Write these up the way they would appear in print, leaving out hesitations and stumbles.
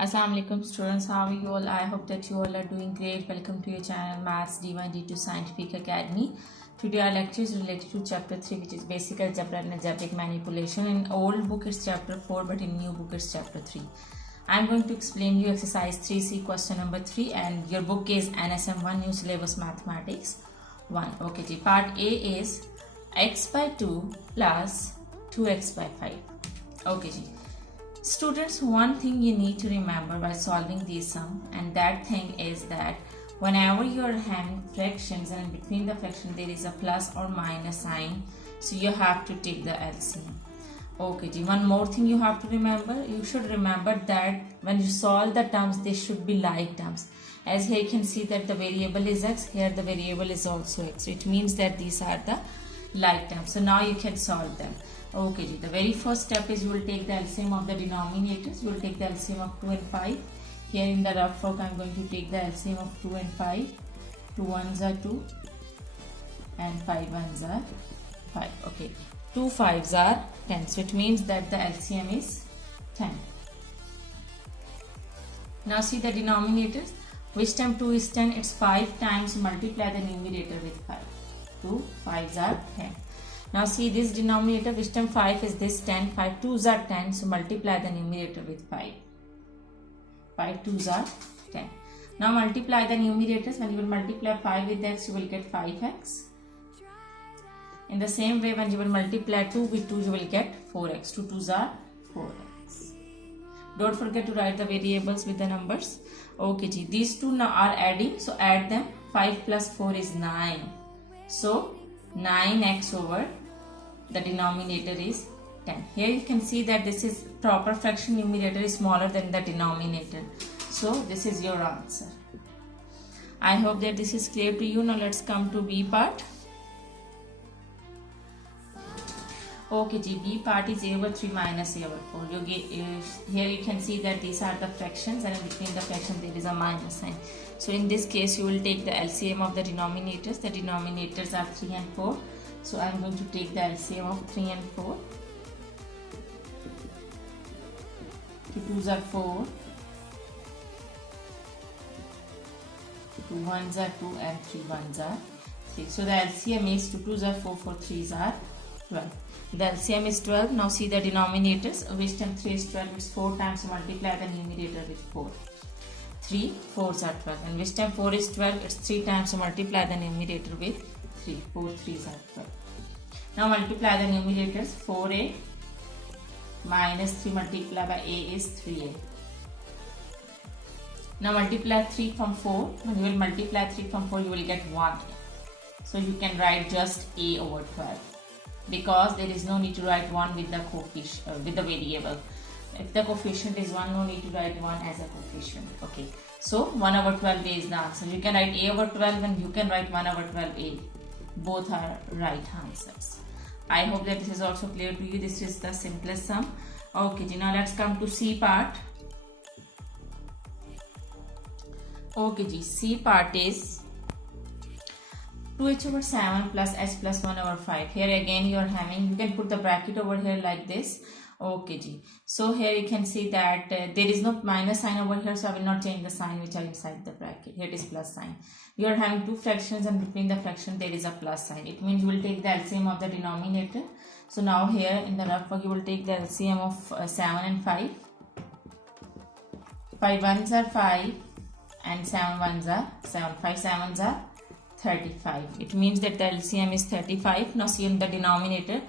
Assalamualaikum students, how are you all? I hope that you all are doing great. Welcome to your channel Maths D1 D2 Scientific Academy. Today our lecture is related to chapter 3, which is basic algebra and algebraic manipulation. In old book it's chapter 4, but in new book it's chapter 3. I'm going to explain you exercise 3C question number 3, and your book is NSM1 New Syllabus Mathematics 1. Okay ji, part A is x by 2 plus 2x by 5. Okay ji. Students, one thing you need to remember while solving these sum, and that thing is that whenever you are having fractions and between the fraction there is a plus or minus sign, so you have to take the LCM. Okay ji, one more thing you have to remember, you should remember that when you solve the terms they should be like terms. As here you can see that the variable is x, here the variable is also x, so it means that these are the like terms. So now you can solve them. Okay ji, the very first step is you will take the LCM of the denominators. You will take the LCM of 2 and 5. Here in the rough work I am going to take the LCM of 2 and 5. 2 ones are 2 and 5 ones are 5. Okay, 2 5s are 10, so it means that the LCM is 10. Now see the denominators, which time 2 is 10, it's 5 times multiply the numerator with 5. 2 5s are 10. Now see this denominator, which time 5 is this 10, 5 2s are 10, so multiply the numerator with 5. 5 2s are 10. Now multiply the numerators. When you will multiply 5 with x, you will get 5x. In the same way, when you will multiply 2 with 2, you will get 4x. 2 2s are 4x. Don't forget to write the variables with the numbers. Okay ji, these two now are adding, so add them. 5 plus 4 is 9. So 9x over the denominator is 10. Here you can see that this is proper fraction, numerator is smaller than the denominator. So this is your answer. I hope that this is clear to you. Now let's come to B part. Okay ji, B part is a over 3 minus a over 4. Here you can see that these are the fractions, and between the fraction there is a minus sign. So in this case you will take the LCM of the denominators. The denominators are 3 and 4. So I am going to take the LCM of 3 and 4. 2 2s are 4. 2 1s are 2 and 3 1s are 3. So the LCM is 2 2s are 4, 4 3s are 12. The LCM is 12. Now see the denominators, which time 3 is 12, it's 4 times, multiply the numerator with 4. 3 4s are 12, and which time 4 is 12, it's 3 times, so multiply the numerator with 3. 4 3s are 12. Now multiply the numerators. 4a minus 3 multiplied by a is 3a. Now multiply 3 from 4. When you will multiply 3 from 4, you will get 1. So you can write just a over 12, because there is no need to write 1 with the coefficient, with the variable. If the coefficient is 1, no need to write 1 as a coefficient. Okay, so 1 over 12a is the answer. You can write a over 12 and you can write 1 over 12a. Both are right answers. I hope that this is also clear to you. This is the simplest sum. Okay, now let's come to C part. Okay ji, C part is 2h over 7 plus h plus 1 over 5. Here again you are having, you can put the bracket over here like this. Okay ji, so here you can see that there is no minus sign over here, so I will not change the sign which are inside the bracket. Here it is plus sign. You are having two fractions, and between the fraction there is a plus sign. It means you will take the LCM of the denominator. So now here in the rough work you will take the LCM of 7 and 5. 5 1s are 5 and 7 1s are 7. 5 7s are 35. It means that the LCM is 35. Now see in the denominator,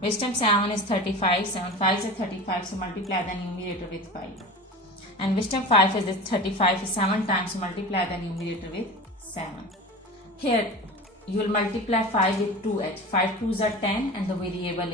which time 7 is 35, 7 5 is 35, so multiply the numerator with 5. And which time 5 is 35 is 7 times, so multiply the numerator with 7. Here you will multiply 5 with 2h. 5 2s are 10 and the variable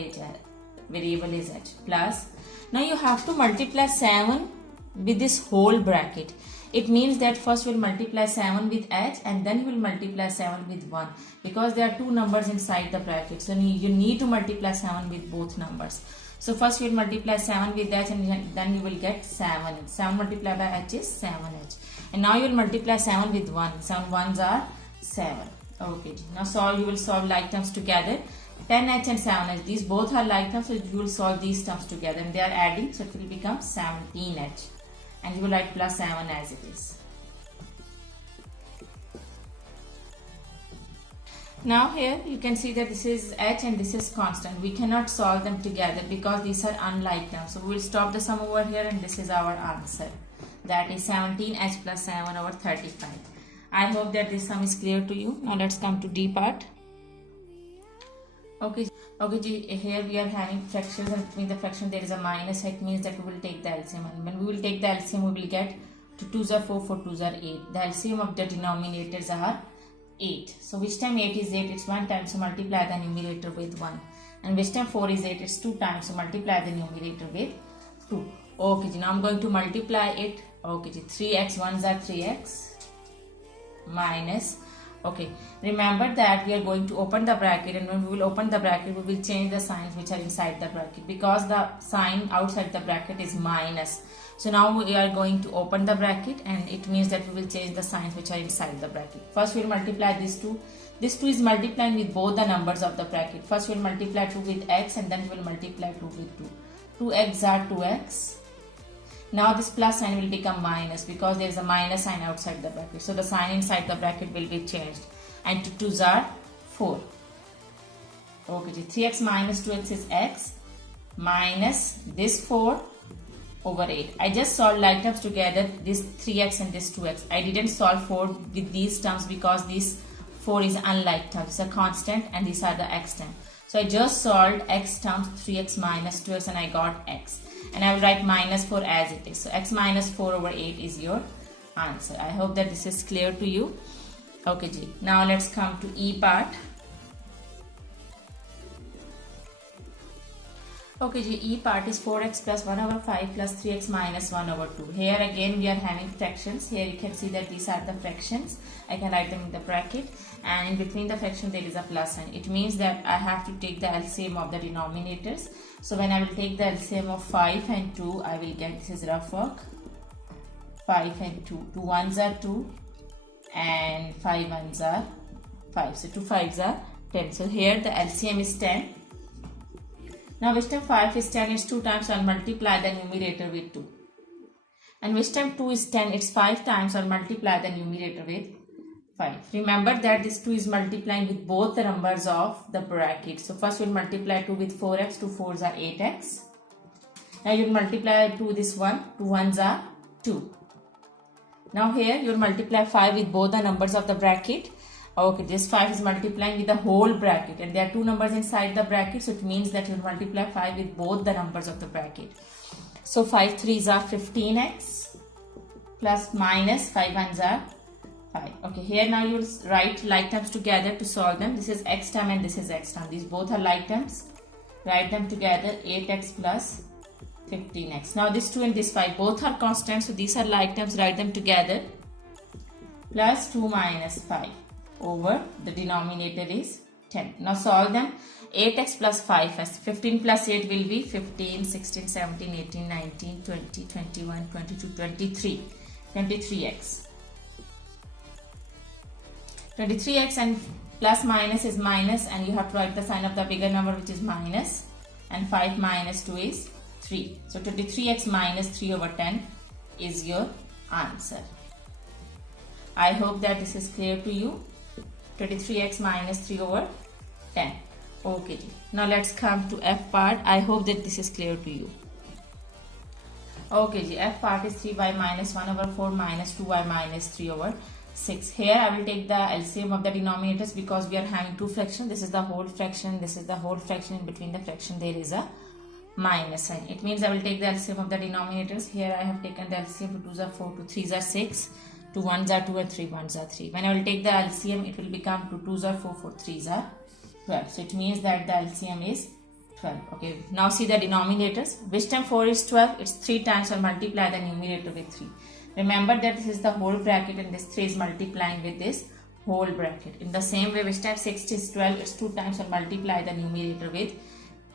is h. Plus, now you have to multiply 7 with this whole bracket. It means that first you will multiply 7 with h, and then you will multiply 7 with 1, because there are two numbers inside the bracket. So you need to multiply 7 with both numbers. So first you will multiply 7 with h, and then you will get 7. 7 multiplied by h is 7h. And now you will multiply 7 with 1. 7 1s are 7. Okay. Now you will solve like terms together. 10h and 7h. These both are like terms, so you will solve these terms together, and they are adding, so it will become 17h. and you will write plus 7 as it is. Now here you can see that this is h and this is constant. We cannot solve them together because these are unlike terms. So we will stop the sum over here, and this is our answer. That is 17h plus 7 over 35. I hope that this sum is clear to you. Now let's come to D part. Okay, here we are having fractions, and between the fraction there is a minus. It means that we will take the LCM, and when we will take the LCM we will get 2 2s are 4, 4 2s are 8. The LCM of the denominators are 8. So which time 8 is 8? It's 1 time, so multiply the numerator with 1. And which time 4 is 8? It's 2 times, so multiply the numerator with 2. Okay, now I'm going to multiply it. Okay, 3x 1s are 3x minus. Okay, remember that we are going to open the bracket, and when we will open the bracket, we will change the signs which are inside the bracket because the sign outside the bracket is minus. So now we are going to open the bracket, and it means that we will change the signs which are inside the bracket. First we will multiply these two. This 2 is multiplying with both the numbers of the bracket. First we will multiply 2 with x, and then we will multiply 2 with 2. 2x are 2x. Now this plus sign will become minus because there is a minus sign outside the bracket. So the sign inside the bracket will be changed. And 2 2s are 4. Okay, 3x minus 2x is x minus this 4 over 8. I just solved like terms together, this 3x and this 2x. I didn't solve 4 with these terms because this 4 is unlike terms. It's a constant and these are the x terms. So I just solved x terms 3x minus 2x and I got x. And I will write minus 4 as it is. So x minus 4 over 8 is your answer. I hope that this is clear to you. Okay, G. Now let's come to E part. Okay, G. E part is 4x plus 1 over 5 plus 3x minus 1 over 2. Here again we are having fractions. Here you can see that these are the fractions. I can write them in the bracket, and in between the fraction there is a plus sign. It means that I have to take the LCM of the denominators. So when I will take the LCM of 5 and 2, I will get, this is rough work, 5 and 2. 2 1s are 2 and 5 1s are 5. So 2 5s are 10. So here the LCM is 10. Now which time 5 is 10, it's 2 times, so I'll multiply the numerator with 2. And which time 2 is 10, it's 5 times, so I'll multiply the numerator with 5. Remember that this 2 is multiplying with both the numbers of the bracket. So first we'll multiply 2 with 4x, 2 4s are 8x. Now you'll multiply 2 with this 1, 2 1s are 2. Now here you'll multiply 5 with both the numbers of the bracket. Okay, this 5 is multiplying with the whole bracket, and there are 2 numbers inside the bracket, so it means that you'll multiply 5 with both the numbers of the bracket. So 5 3s are 15x plus minus 5 1s are 5. Okay, here now you'll write like terms together to solve them. This is x term and this is x term. These both are like terms. Write them together, 8x plus 15x. Now this 2 and this 5 both are constants, so these are like terms. Write them together. Plus 2 minus 5 over the denominator is 10. Now solve them. 8x plus 5x. 15 plus 8 will be 15, 16, 17, 18, 19, 20, 21, 22, 23. 23x. 23x and plus minus is minus, and you have to write the sign of the bigger number, which is minus, and 5 minus 2 is 3. So 23x minus 3 over 10 is your answer. I hope that this is clear to you. 23x minus 3 over 10. Okay, now let's come to F part. I hope that this is clear to you. Okay, F part is 3y minus 1 over 4 minus 2y minus 3 over 6. Here I will take the LCM of the denominators because we are having two fractions. This is the whole fraction, this is the whole fraction. In between the fraction there is a minus sign. It means I will take the LCM of the denominators. Here I have taken the LCM. 2 2s are 4, 2 3s are 6, 2 1s are 2 and 3 1s are 3. When I will take the LCM, it will become 2 2s are 4, 4 3s are 12. So it means that the LCM is 12. Okay, now see the denominators. Which time 4 is 12? It's 3 times, or multiply the numerator with 3. Remember that this is the whole bracket and this 3 is multiplying with this whole bracket. In the same way, which time 6 is 12? It's 2 times, or multiply the numerator with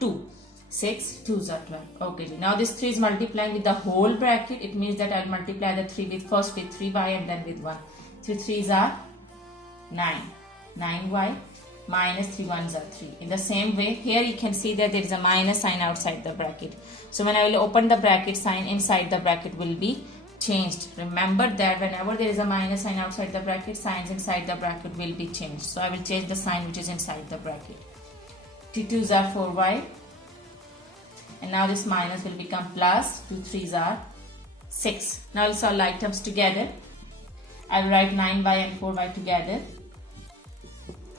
2. 6 2s are 12. Okay, now this 3 is multiplying with the whole bracket. It means that I'll multiply the 3 with first with 3y and then with 1. 3 3s are 9. 9y minus 3 1s are 3. In the same way, here you can see that there is a minus sign outside the bracket. So when I will open the bracket, sign inside the bracket will be changed. Remember that whenever there is a minus sign outside the bracket, signs inside the bracket will be changed. So I will change the sign which is inside the bracket. 2 2s are 4y, and now this minus will become plus. 2 3s are 6. Now let's solve like terms together. I will write 9y and 4y together,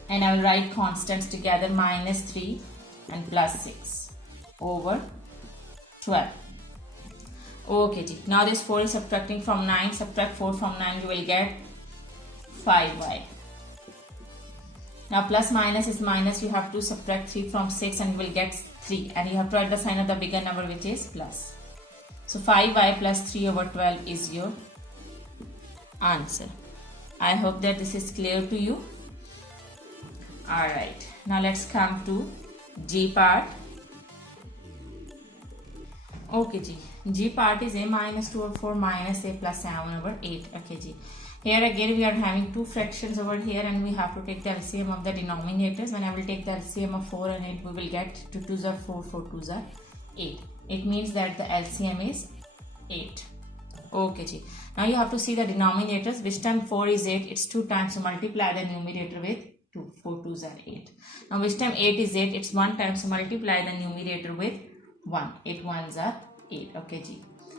and I will write constants together, minus 3 and plus 6 over 12. Okay, now this 4 is subtracting from 9. Subtract 4 from 9, you will get 5y. Now plus minus is minus, you have to subtract 3 from 6 and you will get 3, and you have to add the sign of the bigger number which is plus. So 5y plus 3 over 12 is your answer. I hope that this is clear to you. Alright, now let's come to G part. Okay, G part is a minus 2 over 4 minus a plus 7 over 8. Okay, here again we are having two fractions over here, and we have to take the LCM of the denominators. When I will take the LCM of 4 and 8, we will get 2 2s are 4, 4 2s are 8. It means that the LCM is 8. Okay, now you have to see the denominators. Which time 4 is 8, it's 2 times, so multiply the numerator with 2. 4 2s are 8. Now which time 8 is 8, it's 1 time, so multiply the numerator with 1. 8 1s are 8. Okay,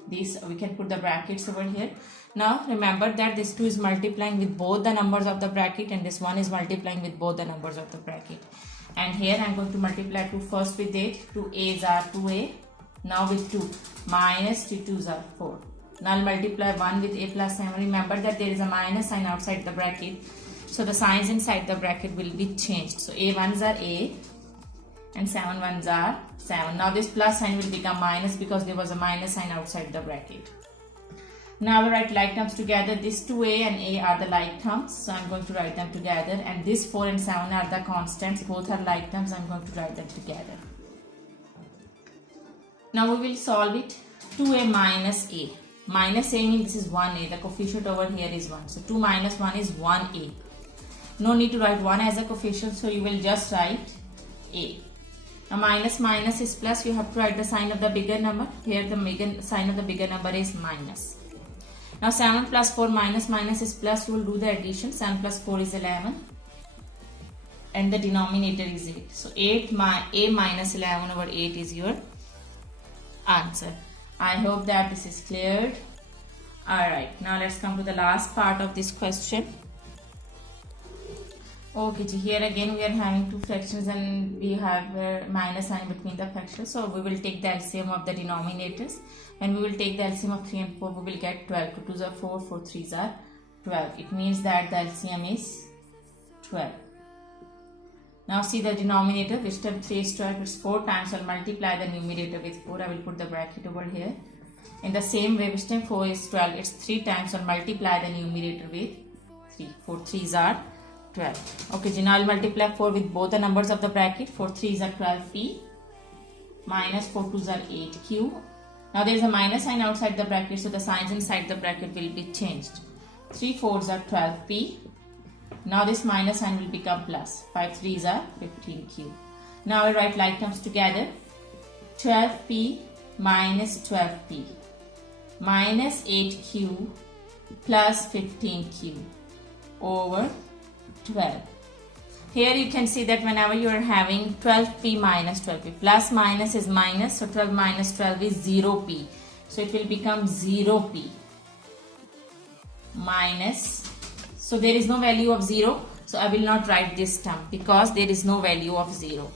these we can put the brackets over here. Now remember that this 2 is multiplying with both the numbers of the bracket, and this 1 is multiplying with both the numbers of the bracket. And here I am going to multiply 2 first with 8. 2 a's are 2a. Now with 2 minus 2 2s are 4. Now I'll multiply 1 with a plus 7. Remember that there is a minus sign outside the bracket, so the signs inside the bracket will be changed. So a 1s are a and 7 1s are 7. Now this plus sign will become minus because there was a minus sign outside the bracket. Now I will write like terms together. This 2a and a are the like terms, so I am going to write them together, and this 4 and 7 are the constants. Both are like terms, I am going to write them together. Now we will solve it. 2a minus a. Minus a means this is 1a. The coefficient over here is 1. So 2 minus 1 is 1a. No need to write 1 as a coefficient, so you will just write a. Now minus minus is plus, you have to write the sign of the bigger number. Here the sign of the bigger number is minus. Now 7 plus 4 minus minus is plus, you will do the addition. 7 plus 4 is 11 and the denominator is 8. So a minus 11 over 8 is your answer. I hope that this is cleared. Alright, now let's come to the last part of this question. Okay, here again we are having two fractions and we have a minus sign between the fractions. So we will take the LCM of the denominators. When we will take the LCM of 3 and 4, we will get 12. 2 2s are 4, 4 3s are 12. It means that the LCM is 12. Now see the denominator, which time 3 is 12, it's 4 times. I'll multiply the numerator with 4. I will put the bracket over here. In the same way, which time 4 is 12, it's 3 times. I'll multiply the numerator with 3. 4 3s are 12. Okay, now I'll multiply 4 with both the numbers of the bracket. 4 3s are 12p minus 4 2s are 8q. Now there is a minus sign outside the bracket, so the signs inside the bracket will be changed. 3 4s are 12p. Now this minus sign will become plus. 5 3s are 15q. Now I write like terms together. 12p minus 12p minus 8q plus 15q over 12. Here you can see that whenever you are having 12p minus 12p, plus minus is minus, so 12 minus 12 is 0p. So it will become 0p minus, so there is no value of 0, so I will not write this term because there is no value of 0.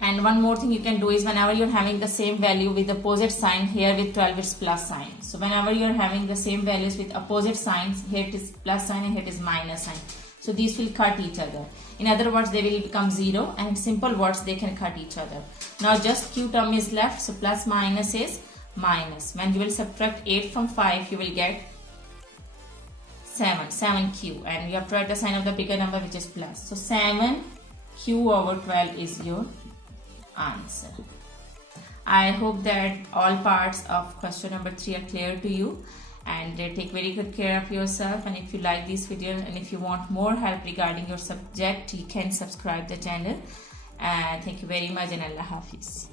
And one more thing you can do is whenever you are having the same value with opposite sign, here with 12 it's plus sign. So whenever you are having the same values with opposite signs, here it is plus sign and here it is minus sign. So these will cut each other. In other words, they will become 0, and in simple words they can cut each other. Now just q term is left, so plus minus is minus. When you will subtract 8 from 5, you will get 7q, and you have to write the sign of the bigger number which is plus. So 7q over 12 is your answer. I hope that all parts of question number 3 are clear to you, and take very good care of yourself. And if you like this video and if you want more help regarding your subject, you can subscribe the channel. Thank you very much, and Allah Hafiz.